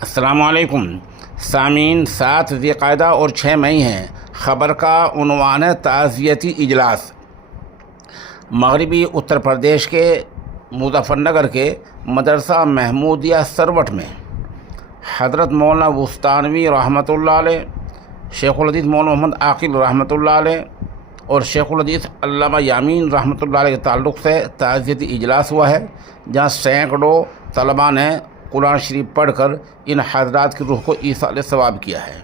السلام علیکم سامعین، 7 ذی القعدہ اور 6 مئی ہیں۔ خبر کا عنوان ہے تعزیتی اجلاس۔ مغربی اتر پردیش کے مظفر نگر کے مدرسہ محمودیہ سروٹ میں حضرت مولانا وستانوی رحمۃ اللہ علیہ، شیخ الحدیث مولانا محمد عاقل رحمۃ اللہ علیہ اور شیخ الحدیث علامہ یامین رحمۃ اللہ علیہ کے تعلق سے تعزیتی اجلاس ہوا ہے، جہاں سینکڑوں طلباء نے قرآن شریف پڑھ کر ان حضرات کی روح کو ایصال ثواب کیا ہے۔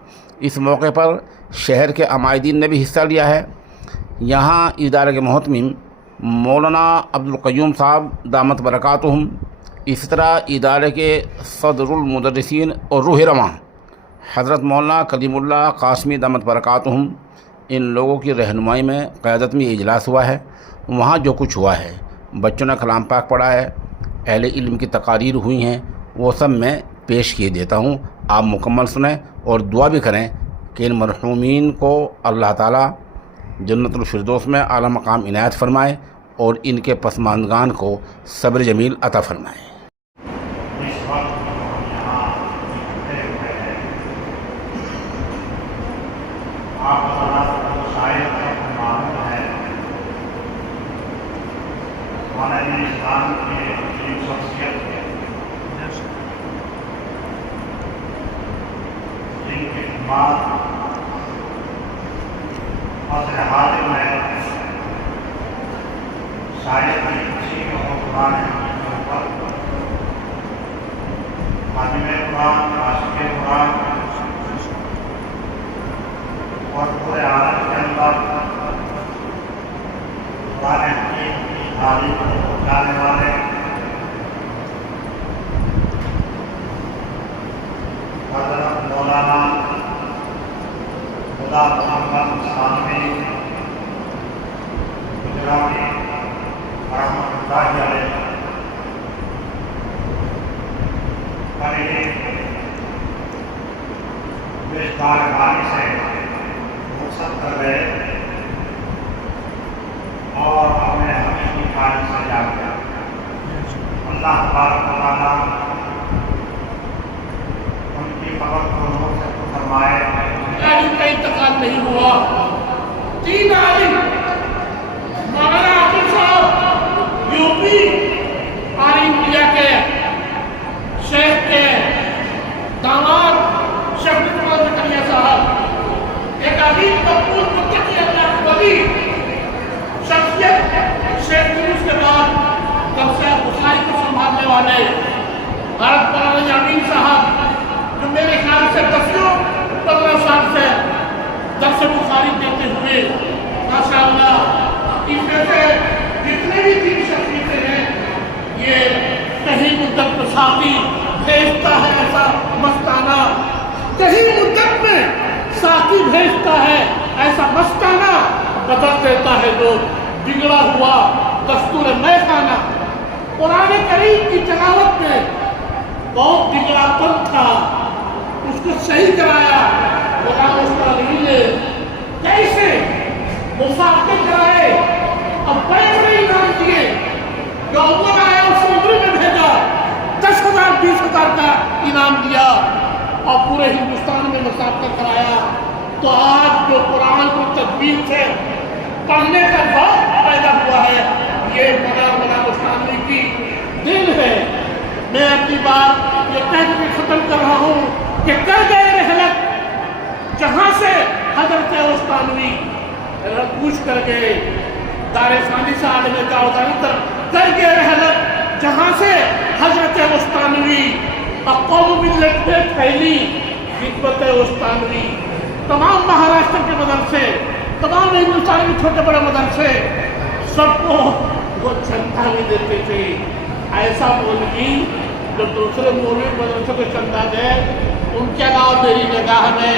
اس موقع پر شہر کے عمائدین نے بھی حصہ لیا ہے۔ یہاں ادارے کے محتمم مولانا عبدالقیوم صاحب دامت برکاتہم، اسی طرح ادارے کے صدر المدرسین اور روح رواں حضرت مولانا کلیم اللہ قاسمی دامت برکاتہم، ان لوگوں کی رہنمائی میں قیادت میں یہ اجلاس ہوا ہے۔ وہاں جو کچھ ہوا ہے، بچوں نے کلام پاک پڑھا ہے، اہل علم کی تقاریر ہوئی ہیں، وہ سب میں پیش کیے دیتا ہوں، آپ مکمل سنیں اور دعا بھی کریں کہ ان مرحومین کو اللہ تعالیٰ جنت الفردوس میں اعلیٰ مقام عنایت فرمائے اور ان کے پسماندگان کو صبر جمیل عطا فرمائے۔ حاضر میں شاید کی خوشی کے حکمران خادم قرآن، عاشق قرآن اور پورے عالم کے اندر قرآن حکیم کی تعلیم کو پہنچانے والے حضرت مولانا خدا محمد ثانوی گجراتی رحمۃ اللہ علیہ پر بیشتار کہانی سے رخصت کر گئے اور ہمیں حقیقی کہانی سے جا گیا۔ اللہ تبارک و تعالیٰ ان کی قبر کو نور سے فرمائے۔ عالم کا انتقال نہیں ہوا، 3 عالم مولانا عاقل صاحب یوپی اور انڈیا کے شیخ کے داماد شیخ محمد زکریا صاحب، ایک عظیم مقبول متقی اللہ ولی شخصیت، شیخ یونس کے بعد تفسیر بخاری کو سنبھالنے والے حضرت مولانا یامین صاحب، جو میرے خیال سے 10 سال سے درس بخاری دیتے ہوئے ماشاءاللہ ان میں سے جتنے بھی 3 شخصیتیں ہیں، یہ کہیں مدت میں ساقی بھیجتا ہے ایسا مستانہ، کہیں مدت میں ساقی بھیجتا ہے ایسا مستانہ بدل دیتا ہے جو بگڑا ہوا دستور میں خانہ۔ قرآن کریم کی تلاوت میں بہت بگڑا پن تھا، اس کو صحیح کرایا مولانا وستانوی نے، کیسے مسابقے کرائے اور بڑے بڑے انعام دیے، جو اول آیا اس کو عمرے میں بھیجا، 10,000 20,000 کا انعام دیا اور پورے ہندوستان میں مسابقہ کرایا۔ تو آج جو قرآن کو تدبیر سے پڑھنے کا ذوق پیدا ہوا ہے، یہ مولانا وستانوی کی دین ہے۔ میں اپنی بات یہ کہہ کے ختم کر رہا ہوں کہ کر گئے رحلت جہاں سے حضرت وستانوی کوچ کر گئے، دار ثانی سے عالم دعوتانی تک کر گئے رحلت جہاں سے حضرت وستانوی قوم ملت میں پھیلی خدمت وستانوی۔ تمام مہاراشٹر کے مدرسے، تمام ہندوستان کے چھوٹے بڑے مدرسے، سب کو وہ چندہ بھی دیتے تھے۔ ایسا مولوی جو دوسرے مولوی مدرسے کو چندہ دے، ان کے علاوہ میری نگاہ میں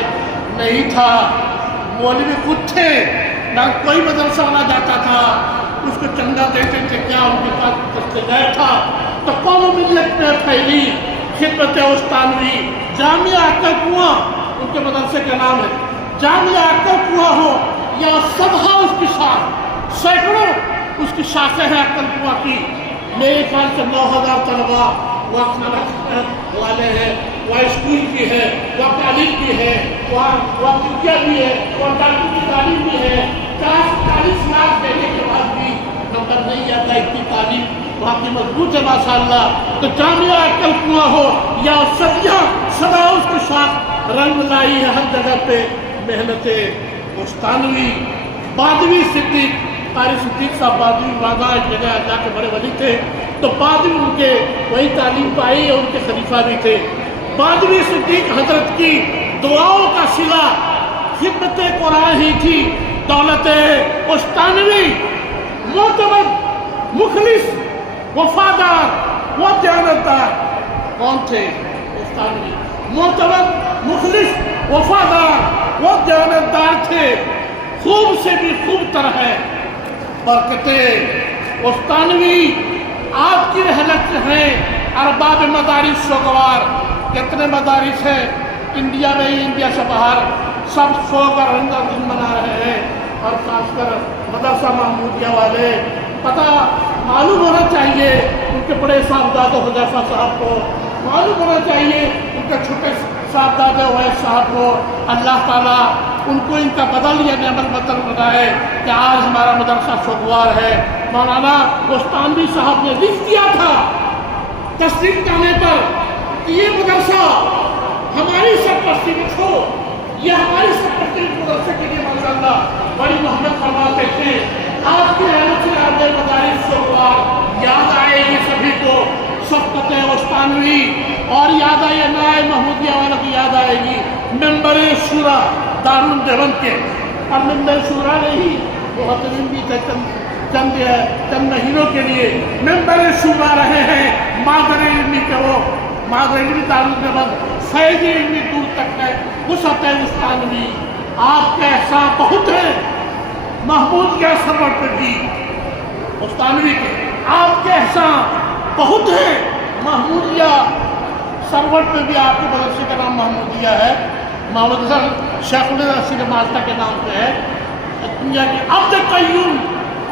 نہیں تھا۔ مولوی خود تھے، نہ کوئی مدرسہ نہ جاتا تھا، اس کو چندہ دیتے تھے، کیا ان کے پاس دستگیر تھا۔ تو قوم ملت میں پھیلی خدمت وستانوی۔ جامعہ عقل کنواں ان کے مدرسے کا نام ہے، جامعہ عقل کنواں ہو یا سبھا اس کی شاخ، سینکڑوں اس کی شاخیں ہیں عقل کنواں کی۔ میرے خیال سے 9,000 طلباء وہ اپنا والے ہیں۔ وہاں اسکول بھی ہے، وہاں کالج بھی ہے، وہاں کرکٹ بھی ہے، وہاں ڈاکٹر کی تعلیم بھی ہے. 40 لاکھ دینے کے بعد بھی نمبر نہیں آتا. اتنی تعلیم وہاں کی مضبوط ہے ماشاءاللہ. تو جامعہ کل کنواں ہو یا صدیاں سدا اس کے ساتھ رنگ لائی ہے ہر جگہ پہ محنت استانوی. بادوی صدیق قاری صدیق صاحب بادوی واضح ایک جگہ اللہ کے بڑے ولی تھے، تو بادوی ان کے وہی تعلیم پائی اور ان کے خلیفہ بھی تھے. بادوی صدیق حضرت کی دعاؤں کا صلہ خدمت قرآن ہی تھی. دولت استانوی معتمد، مخلص، وفادار و دیانتدار کون تھے؟ استانوی معتمد، مخلص، وفادار و دیانتدار تھے. خوب سے بھی خوب تر ہے برکتیں استانوی آپ کی رحلت ہیں. ارباب مدارس سوگوار، کتنے مدارس ہیں انڈیا میں ہی، انڈیا سے باہر سب سوگ اور رنگ منا رہے ہیں. اور خاص کر مدرسہ محمودیہ والے پتہ معلوم ہونا چاہیے ان کے بڑے صاحبزادہ حذیفہ صاحب کو، معلوم ہونا چاہیے ان کے چھوٹے صاحبزادہ اویس صاحب کو. اللہ تعالیٰ ان کو ان کا بدل یا نعمت بدل بنائے کہ آج ہمارا مدرسہ سوگوار ہے. مولانا استانوی صاحب نے لکھ دیا تھا تسلیم جانے پر کہ یہ مدرسہ ہماری سرپرستی میں چھوڑو، یہ ہماری سرپرستی مدرسے کے لیے ماشاءاللہ بڑی محنت فرماتے تھے. آپ کی رحمت سے آج مدارس سوگوار یاد آئے گی سبھی کو. شفقت استانوی اور یاد آئے نائے محمودیہ والوں کی یاد آئے گی ممبر شورا دارالعلوم دیوبند کے. اور ممبر شورا نہیں محترم بھی تھے چند مہینوں کے لیے ممبر شورا رہے ہیں. مادر علمی کے وہ مادر علمی دارالعلوم دیوبند فیض علمی دور تک ہے. وسعت استانوی آپ کے احسان بہت ہے. محمود کے سرور پہ بھی استانوی کے آپ کے احسان بہت ہے. محمودیہ سرور پہ بھی آپ کے مدرسے کا نام محمودیہ ہے. محمد حسن شیخ الرشید ماجدہ کے نام پہ ہے. دنیا کے عبد قیوم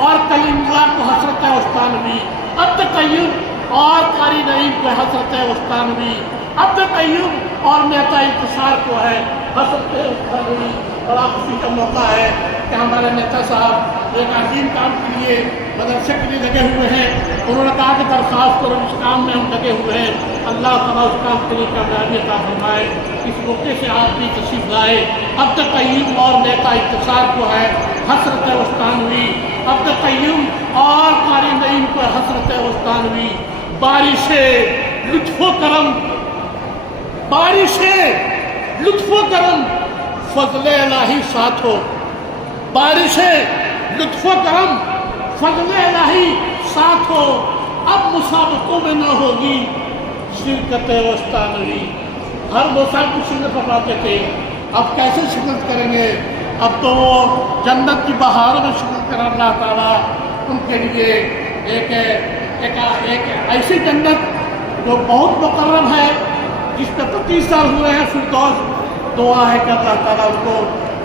اور کلیم اللہ کو حسرت استانوی، عبد قیوم اور قاری نعیم کو حسرت استانوی، عبد قیوم اور نیتا انتصار کو ہے حسرت استانوی. بڑا خوشی کا موقع ہے کہ ہمارے نیتا صاحب ایک عظیم کام کے لیے مدرسے کے لیے لگے ہوئے ہیں. انہوں نے کہا کہ درخواست کرو، اس کام میں ہم لگے ہوئے ہیں. اللہ تعالیٰ اس کام کے لیے کامیابی عطا فرمائے. اس موقع سے آپ بھی تشریف لائے. عبد قیوم اور نیتا انتصار کو ہے حسرت استانوی، عبد قیوم اور قاری نعیم کو حسرت استانوی. بارش لطف و کرم، بارش لطف و کرم، فضل الہی ساتھ ہو. بارش لطف و کرم، فضل الہی ساتھ ہو. اب مسابقوں میں نہ ہوگی شرکت استانوی. ہر مسابقے کی شرکت فرماتے تھے، اب کیسے شرکت کریں گے؟ اب تو وہ جنت کی بہاروں میں شرکت کریں. اللہ تعالیٰ ان کے لیے ایک ایسی جنت جو بہت مقرب ہے، جس پہ 25 سال ہوئے ہیں، فردوس. دعا ہے کہ اللہ تعالیٰ ان کو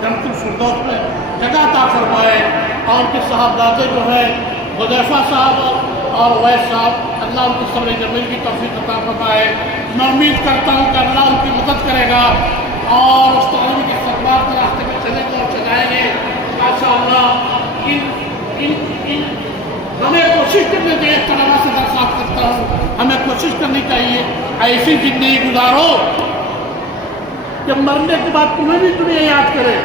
جنت الفردوس میں جگہ عطا فرمائے. اور ان کے صاحبزادے جو ہے حذیفہ صاحب اور اویس صاحب، اللہ ان کی صبر جمیل کی توفیق عطا فرمائے. میں امید کرتا ہوں کہ اللہ ان کی مدد کرے گا اور استانوی کے استقبال کے راستے میں چلے گا اور چلائیں گے ماشاءاللہ. ہمیں کوشش کرنی چاہیے، طلباء سے درخواست کرتا ہوں، ہمیں کوشش کرنی چاہیے ایسی زندگی گزارو کہ مرنے کے بعد تمہیں بھی دنیا یاد کرے.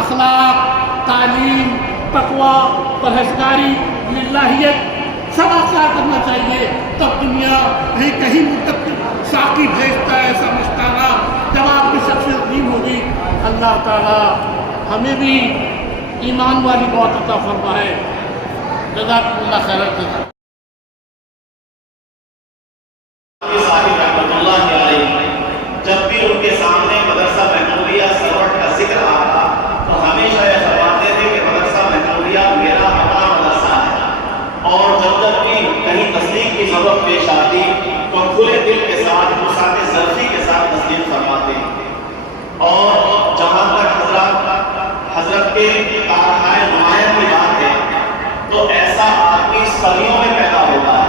اخلاق، تعلیم، تقوی، پرہیزگاری، للہیت سب اختیار کرنا چاہیے. تب دنیا کہیں مدت ساقی بھیجتا ہے ایسا مستانہ جب آپ کی شخصیت دین ہوگی. اللہ تعالیٰ ہمیں بھی ایمان والی موت عطا فرمائے. جزاکم اللہ خیر. جب بھی ان کے سامنے مدرسہ محمودیہ سرور کا ذکر آتا تو ہمیشہ یہ فرماتے تھے کہ مدرسہ محمودیہ میرا اپنا مدرسہ ہے. اور جب تک بھی کہیں تسلیم کی ضرورت پیش آتی تو کھلے دل کے ساتھ وسعت ظرفی کے ساتھ تسلیم فرماتے. اور جہاں تک حضرت کے کارخانے نمایاں کی بات ہے تو ایسا آدمی صدیوں میں پیدا ہوتا ہے.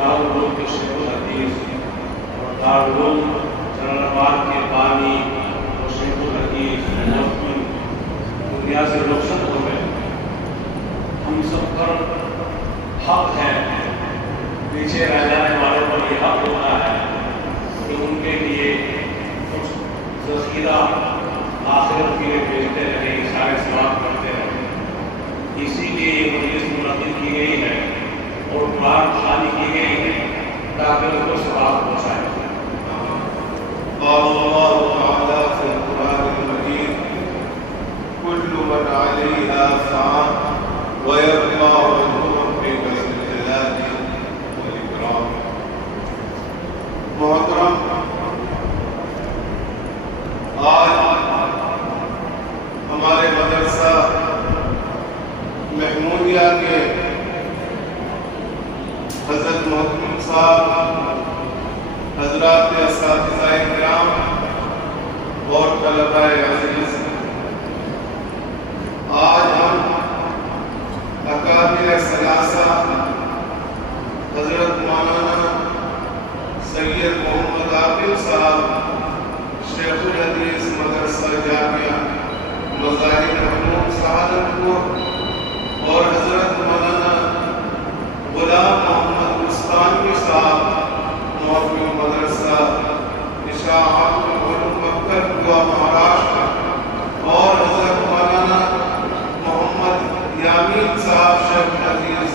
دارالعلوم کے شیخ الحدیث اور دارالعلوم جلال آباد کے بانی اور شیخ الحدیث مفتی دنیا سے رخصت ہو گئے. ہم سب پر حق ہے، پیچھے رہ جانے والوں پر یہ حق ہوتا ہے کہ ان کے لیے کچھ ذخیرہ آخرت کے لیے بھیجتے رہے، اشارے ثواب کرتے رہے. اسی لیے یہ مجلس منعقد کی گئی ہے اور قرآن خوانی کی گئی ہے تاکہ ان کو ثواب پہنچائے. قال الله تعالى في القرآن المجيد كل من عليها فان ويبقى وجه ربك ذو الجلال والإكرام. محترم، آج ہمارے مدرسہ محمودیہ کے حضرت محترم صاحب، حضرات اساتذہ کرام اور طلباء عزیز، آج ہم اکابر ثلاثہ حضرت مولانا سید محمد عاقل صاحب شیخ الحدیث مدرسہ جامعہ مظاہر محمود سہارنپور اور حضرت مولانا غلام محمد مستانوی صاحب موقع مدرسہ اشاعت العلوم مکتب گوا مہاراشٹر اور حضرت مولانا محمد یامین صاحب شیخ الحدیث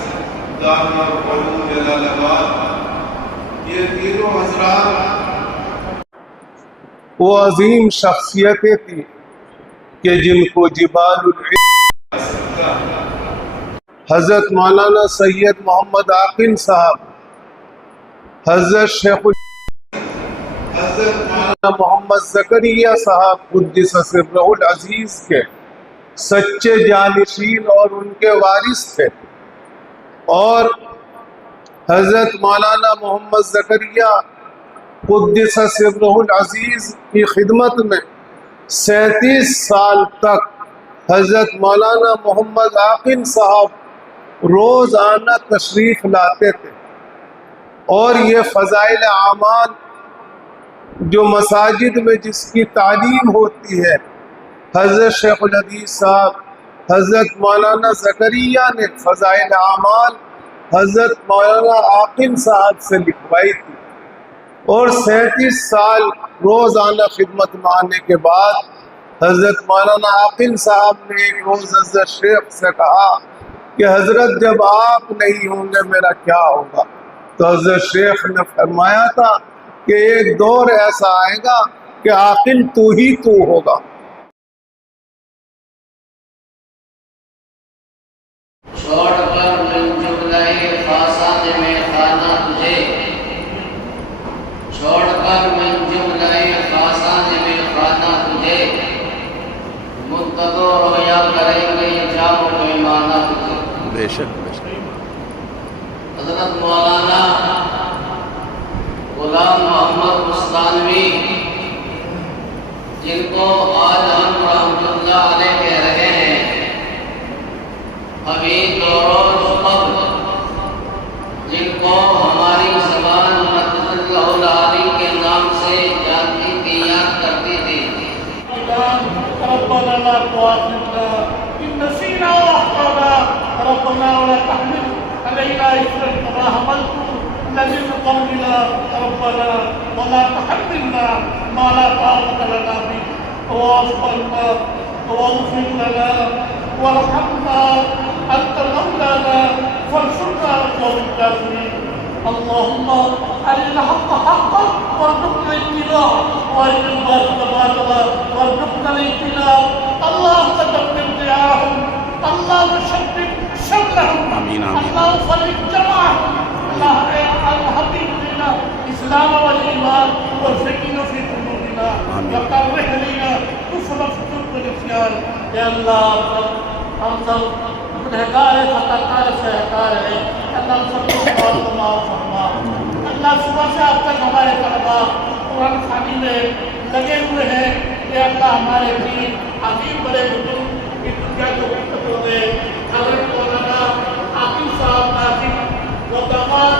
دارالعلوم جلال آباد، یہ تینوں حضرات وہ عظیم شخصیتیں تھیں کہ جن کو جبال العلم حضرت مولانا سید محمد عاقل صاحب، حضرت شیخ حضرت مولانا محمد زکریا صاحب قدس سرہ العزیز کے سچے جانشین اور ان کے وارث تھے، اور حضرت مولانا محمد زکریا قدس سرہ العزیز کی خدمت میں 37 سال تک حضرت مولانا محمد عاقل صاحب روزانہ تشریف لاتے تھے، اور یہ فضائل اعمال جو مساجد میں جس کی تعلیم ہوتی ہے، حضرت شیخ الحدیث صاحب حضرت مولانا زکریا نے فضائل اعمال حضرت مولانا عاقل صاحب سے لکھوائی تھی، اور 37 سال روزانہ خدمت میں آنے کے بعد حضرت مولانا عاقل صاحب نے ایک روز حضرت شیخ سے کہا کہ حضرت جب آپ نہیں ہوں گے میرا کیا ہوگا؟ تو حضرت شیخ نے فرمایا تھا کہ ایک دور ایسا آئے گا کہ عاقل تو ہی تو ہوگا. چھوڑ کر من جملہ خاصان میں خانہ تجھے، چھوڑ کر من جملہ خاصان میں خانہ تجھے، منتظر رویا کریں گے جام و پیمانہ تجھے. بے شک حضرت مولانا غلام محمد مستانوی، جن کو آج ہم رحمۃ اللہ علیہ کہہ رہے ہیں، ابھی دو روز قبل جن کو ہماری زبان مدد اللہ العالی کے نام سے جانتی تھی، یاد کرتی تھی. ربنا لا تؤاخذنا إن نسينا وأخطأنا ربنا ولا تحمل علينا إصرا كما حملته الذين من قبلنا ربنا ولا تحملنا ما لا طاقة لنا به واعف عنا واغفر لنا وارحمنا أنت مولانا فانصرنا على القوم الكافرين. اللهم أرنا الحق حقا وارزقنا اتباعه وأرنا الباطل باطلا وارزقنا الاجتناب. اللهم دمر ديارهم، اللهم شتت شملهم، اللهم فرق جمعهم، اللهم الحبيب لنا الإسلام والإيمان والسكينة في قلوبنا وكره إلينا كفر الفسوق والعصيان. يا الله ہم سب گنہگار خطاکار شہکار ہیں، اللہ سب کو معاف فرما. اللہ صبح سے اب تک ہمارے طلباء قرآن خوانی میں لگے ہوئے ہیں کہ اللہ ہمارے دین عظیم بڑے بزرگ کی دنیا کو برکت ہو دے. حضرت مولانا عاقل صاحب ناظم و داماد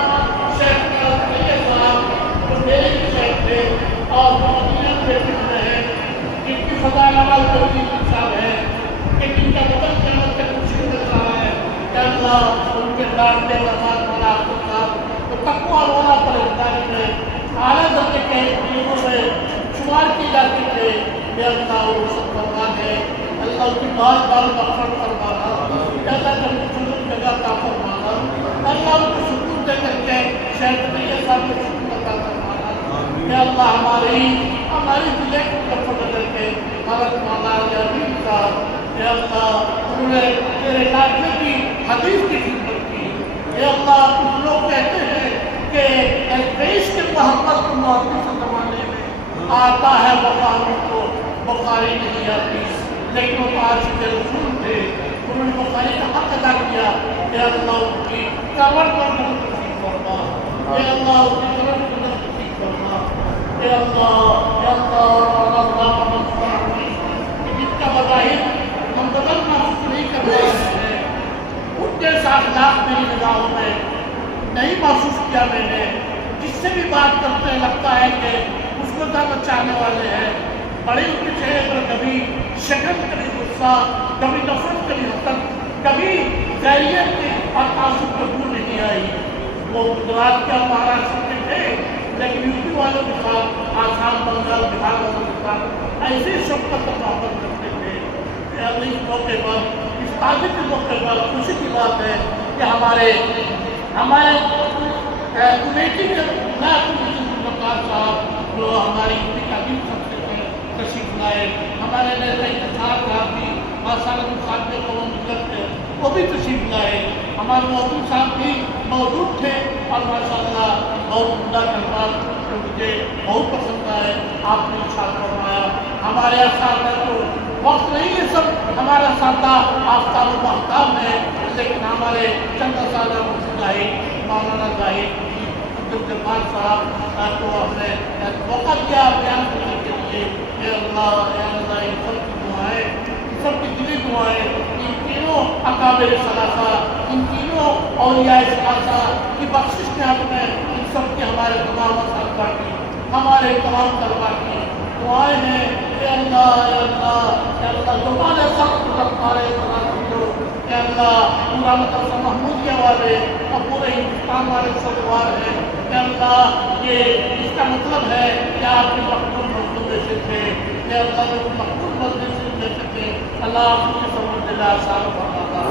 شیخ ڈانٹنے کا بات والا تو تقویٰ والا پرہیزگاری میں اعلیٰ درجے کے علموں میں شمار کی جاتی تھے کہ اللہ وہ سب فرما دے، اللہ اس کی بار بار مغفرت فرمانا، اللہ جب سنت جگہ کا فرمانا، اللہ ان کو سکون دے کر کے شہریت صاحب کو سکون عطا فرمانا، کہ اللہ ہماری دلے کو کفر کر کے حضرت مولانا عظیم صاحب کہ اللہ انہوں نے تیرے ناطے کی حدیث کی خدمت کی، کہ اللہ کچھ لوگ کہتے ہیں کہ دیش کے محمد کو محمد سے زمانے میں آتا ہے بخاری کو بخاری نہیں آتی، لیکن وہ عاشق رسول تھے، انہوں نے بخاری کا حق ادا کیا کہ اللہ ان کی کمر پر نصیب فرما، کہ اللہ اس کی کمر پر نصیب فرما، کہ اللہ جن کا مظاہر ہم بدلنا نہیں کر رہے ہیں ان جیسا اخلاق میری نگاہوں میں نہیں محسوس کیا میں نے، جس سے بھی بات کرتے ہیں لگتا ہے کہ اس کو زیادہ چاہنے والے ہیں، بڑے ان کے چہرے پر کبھی شکن، کبھی غصہ، کبھی نفرت، کبھی حسد، کبھی ذریعت اور تعصب قبول نہیں آئی۔ وہ گجرات کے مہاراشٹر کے تھے لیکن یوپی والوں کے ساتھ، آسام، بنگال، بہار والوں کے ساتھ ایسی شفقت اور محبت کرتے تھے۔ اس موقع پر، اس تازی کے موقع پر خوشی کی بات ہے کہ ہمارے کمیٹی کے مکار صاحب جو ہماری یوپی کا دن سب سے تشریف لائے، ہمارے نئے انتخاب صاحب بھی ماشاءاللہ مخاطب قوم ملت تھے، وہ بھی تشریف لائے، ہمارے موجود صاحب بھی موجود تھے اور ماشاءاللہ بہت عمدہ کلمات جو مجھے بہت پسند آئے آپ نے ارشاد فرمایا۔ ہمارے اساتذہ کو وقت نہیں ہے، سب ہمارا ساتھ آفتاب و ماہتاب ہے، لیکن ہمارے چند سالہ مجاہد مولانا زاہد عبدالجبار صاحب کو ہم نے موقع دیا بیان کرنے کے لیے کہ اللہ ان سب کی دعائیں، ان سب کی دلی دعائیں، ان تینوں اکابر ثلاثہ، ان تینوں اولیاء ثلاثہ کی بخشش کے حق میں ان سب کی ہمارے تمام اساتذہ کی، ہمارے تمام طلباء کی دعائیں ہیں کہ اللہ زبان سخت رفتارے کہ اللہ پورا مدرسہ محمودیہ والے اور پورے ہندوستان والے سوگوار ہیں کہ اللہ یہ اس کا مطلب ہے کہ آپ کے مقبول مردوں میں سے تھے، کہ اللہ جو مقبول مردوں میں سے تھے، اللہ آپ کے سمجھ دلہ آسان فرماتا،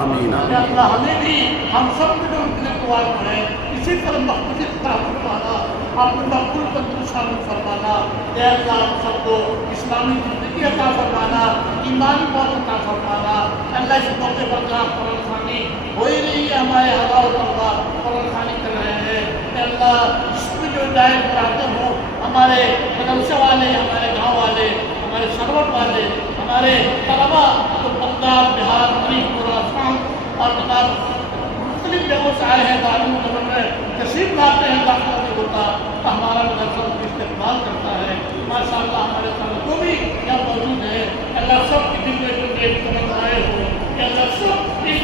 کہ اللہ ہمیں بھی ہم سب کے جو اتنے دعا ہیں اسی طرح مقبولیت کا فرمانا، اپنے مقبول بندوں شامل فرمانا، کہ اللہ ہم سب کو اسلامی زندگی عطا فرمانا، ایمانی موت عطا فرمانا۔ اللہ اس موقع پر جہاں قرآن خوانی ہو ہی رہی ہے، ہمارے ہزاروں طلبا قرآن خوانی کر رہے ہیں کہ اللہ اس میں جو ہدایت کراتے ہوں، ہمارے مدرسے والے، ہمارے گاؤں والے، ہمارے سرور والے، ہمارے طلبا جو بنگال، بہار، منی پور، آسام اور مختلف جگہوں سے آئے ہیں، دارالعلوم میں تشریف لاتے ہیں، داخلہ نہیں ہوتا تو ہمارا مدرسہ ان کی استقبال کرتا ہے۔ ماشاءاللہ ہمارے سامنے جو بھی یہاں موجود ہے، اللہ سب کی دل میں جو ایک سمجھ آئے ہو کہ اللہ سب اس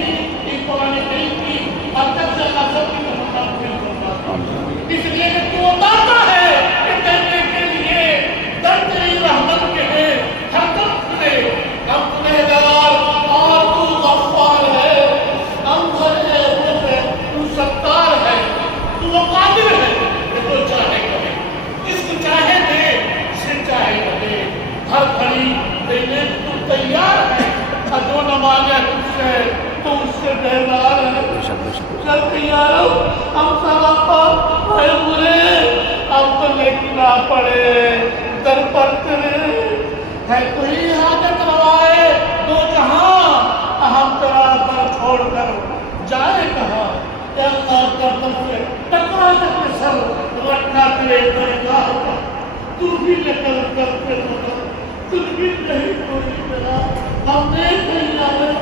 قرآن کریم کی برکت سے اللہ سب کی تمنا پوری کرتا ہے، اس لیے کہ تو داتا ہے کہ کرنے کے لیے در تیری رحمت کے ہے ہر دم کھلے، ہم گنہگار اور تو غفار ہے، ہم بھرے ہوئے تو ستار ہے، تو قادر ہے کہ تو چاہے کرے، جس کو چاہے دے، جسے چاہے کرے، ہر گھڑی دینے تو تیار ہے، اور جو نہ مانگے تجھ سے تو اس سے بیزار ہے۔ چل یارو ہم سب ہوئے برے، اب تو لکھنا پڑے در پر تیرے، ہے تو ہی حاجت روائے دو جہاں، ہم تیرا در چھوڑ کر جائے کہاں، اے اللہ گردن سے ٹکرا کر کے سر رکھنا تیرے درگاہ پر، تو بھی نکل کر کے مدد تجھ بھی نہیں کوئی میرا، ہم نے کہیں آئے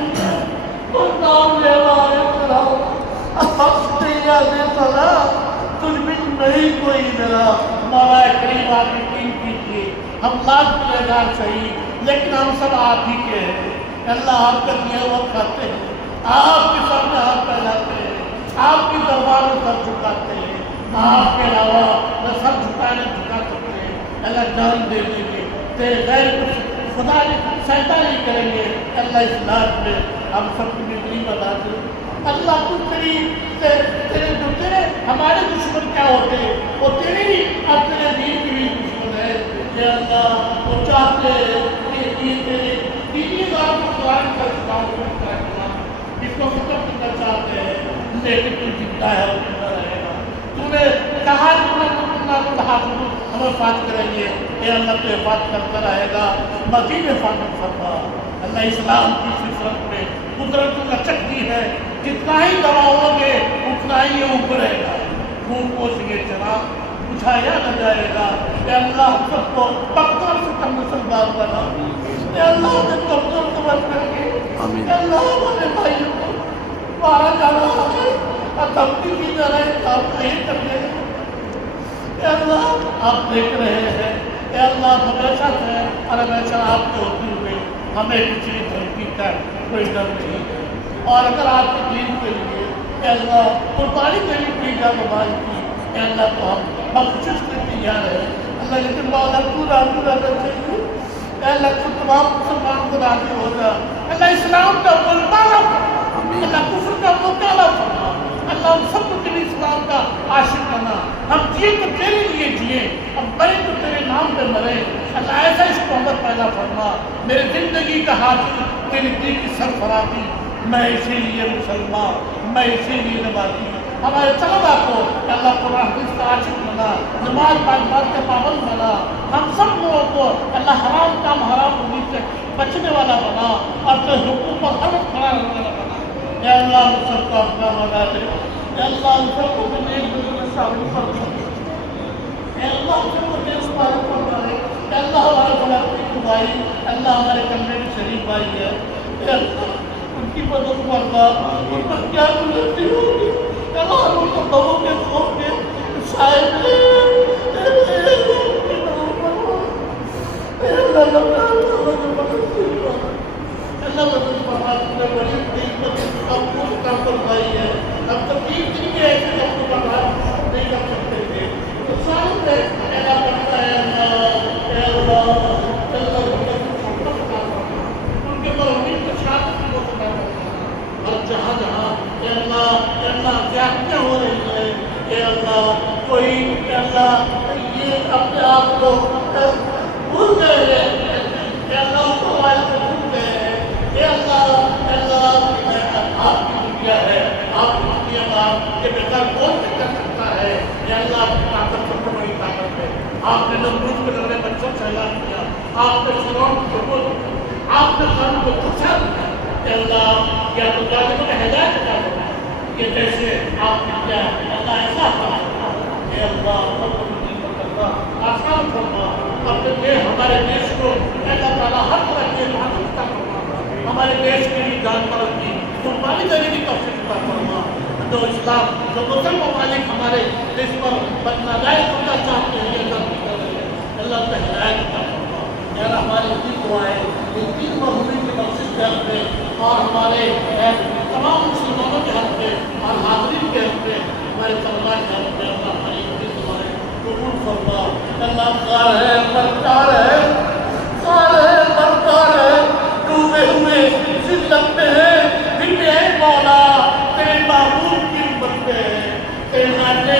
اور نام لے آئے تیرا، ہستے یادے تلا تجھ بھی نہیں کوئی میرا۔ مولا کریم آپ کی دین کیجیے، ہم لاکھ گنہگار صحیح لیکن ہم سب آپ ہی کے ہیں، اللہ آپ کا دیا ہوا کھاتے ہیں، آپ کے سامنے ہاتھ پھیلاتے ہیں، آپ کی دربار میں سر جھکاتے ہیں، آپ کے علاوہ نہ سر جھکانے جھکا سکتے ہیں، اللہ جان دے دیں گے، تیرے غیر کچھ خدا نے سہتا نہیں کریں گے۔ اللہ اس ناز میں ہم سب کی بہتری بتا دیں، اللہ تو تیرے ہمارے دشمن کیا ہوتے ہیں، وہ تیرے ہی اور تیرے دین کی بھی دشمن ہے یا اللہ۔ وہ چاہتے ہیں کہ یہ تیرے دینی اداروں کو قرآن کا کام کرنا، اس کو ختم کرنا چاہتے ہیں، لیکن تو زندہ ہے اور زندہ رہے گا۔ تو نے کہا ہم حفاظت کریں گے، اے اللہ تو حفاظت کرتا رہے گا، مزید حفاظت فرما اللہ۔ اسلام کی فطرت میں قدرت کو لچکتی ہے، جتنا ہی دباؤ گے اتنا ہی یہ اوپر رہے گا، خون کو سے چراغ بجھایا نہ جائے گا۔ اے اللہ ہم سب کو پکڑ سے کم مسلمان بنا، اے اللہ ہمیں کمزور کو بچ کر کے، اے اللہ ہمارے بھائیوں کو مارا جا رہا ہے اور دھمکی دی جا رہا ہے، کام نہیں کرنے گا۔ اے اللہ آپ دیکھ رہے ہیں، اے اللہ ہمیشہ سے اور ہمیشہ آپ کے ہوتے ہوئے ہمیں کسی بھی دھمکی کا کوئی ڈر نہیں ہے، اور اگر آپ کے دین کے لیے اے اللہ قربانی دینے کی جانباز کی، اے اللہ تو ہم بخشش کے تیار ہیں اللہ، لیکن مولا تو راضی رہنا چاہیے۔ اے اللہ تو تمام مسلمان کو راضی ہو جا، اللہ اسلام کا ملتانا اللہ کفر کا مطالعہ کرنا، اللہ ہم سب کو تیرے اسلام کا عاشق بنا، ہم جیے تو تیرے لیے جیے، ہم مرے تو تیرے نام پہ مرے، اللہ ایسا اس کو ہمت پیدا فرما۔ میرے زندگی کا حاصل تیری دین کی سرفرازی، میں اسی لیے مسلمان، میں اسی لیے نمازی، ہمارے طلبا کو اللہ قرآن حدیث کا عاشق بنا، نماز پاک کے پابند بنا، ہم سب لوگوں کو اللہ حرام کام حرام امید سے بچنے والا بنا، اور تو حقوق پر حلف کھڑا رہنے والا بنا۔ اے اللہ ہم سب کو اپنا بنا دے، اے اللہ ہم سب کو اپنے ایک دوسرے میں شامل کر دے، اے اللہ ہم سب کو دیش پار کرنا ہے، اے اللہ ہمارے بڑا بھائی، اللہ ہمارے کمرے میں شریف بھائی ہے، اے اللہ ان کی مدد کرنا، ان پر کیا گزرتی ہوگی، اے اللہ ہم ان کو بہو کے خوف کے شاید اللہ مدد فرما، تم نے بڑی حکمت ہم کو کام کروائی ہے، ہم تو 3 دن کے ایسے ہم کو برداشت نہیں کر سکتے تھے، تو سارے سے اللہ کرتا ہے اے اللہ ان کے مرحومین کے شہادت کو خدا کرنا، اور جہاں جہاں اے اللہ زیادتیاں ہو رہی ہیں، اے اللہ کوئی اے اللہ یہ اپنے آپ کو بھول گئے ہیں، اے اللہ ان کو ہمارے سے بھول گئے ہیں، اے اللہ آپ کی دنیا ہے، آپ کی دنیا کا یہ بہتر کون سے کر سکتا ہے، اے اللہ آپ کی طاقت سب سے بڑی طاقت ہے، آپ نے نمرود کے ذریعے بچوں سے اعلان کیا، آپ نے فرعون کو قبول، آپ نے قوم کو خدشہ دیا، اے اللہ کیا تو ظالموں نے ہدایت عطا فرمائی کہ جیسے آپ نے کیا اللہ ایسا عطا فرمایا، اے اللہ سب کو نصیب کرنا آسان فرما، اپنے ہمارے دیش کو اللہ تعالیٰ ہر طرح کے حفاظت عطا فرما، ہمارے دیش کے لیے جان مال کی قربانی دینے کی توفیق عطا فرما، جو اسلام جو مسلم ممالک ہمارے دیش پر بدنائب ہونا چاہتے ہیں اللہ کا ہدایت عطا فرما، یار ہماری اتنی دعائیں ان 3 محرومین کی بخشش کے حق میں اور ہمارے تمام مسلمانوں کے حق میں اور حاضرین کے حق میں ہمارے طلباء کے حق میں اللہ ہماری اتنی دعائیں قبول فرما۔ اللہ قار ہے، برکار ہے، قار ہے، برکار ہے، ڈوبے ہوئے ذلت میں ہے، پھر بھی اے مولا تیرے محبوب کی امت میں ہے، تیرے ناطے